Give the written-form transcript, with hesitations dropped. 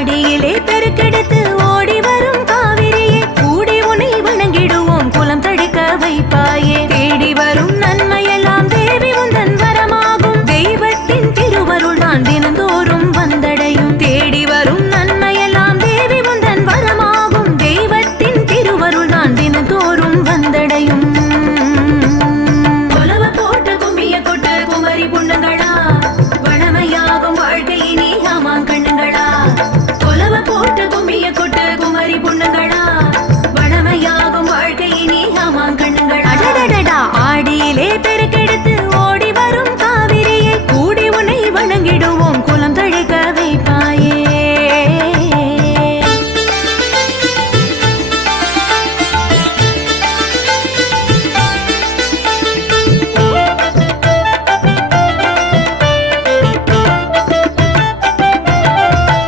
மடியிலே பெருக்கெடுத்து ஓடி வரும் காவிரியே கூடி உன்னை வணங்கிடுவோம் குலம் தடிக்க வைப்பாயே தேடி வரும் நன்மையெல்லாம் தேவி உந்தன் வரமாகும் தெய்வத்தின் திருவருள் தான் தினந்தோறும் வந்தடையும் தேடி வரும் நன்மையெல்லாம் தேவி உந்தன் வரமாகும் தெய்வத்தின் திருவருள் தான் தினந்தோறும் வந்தடையும் கொலவ போட்ட கும்மிய கொட்ட குமரி புண்ணங்களா வளமையாகும் வாழ்க்கை நீ ஆமாம் கண்ணுங்களா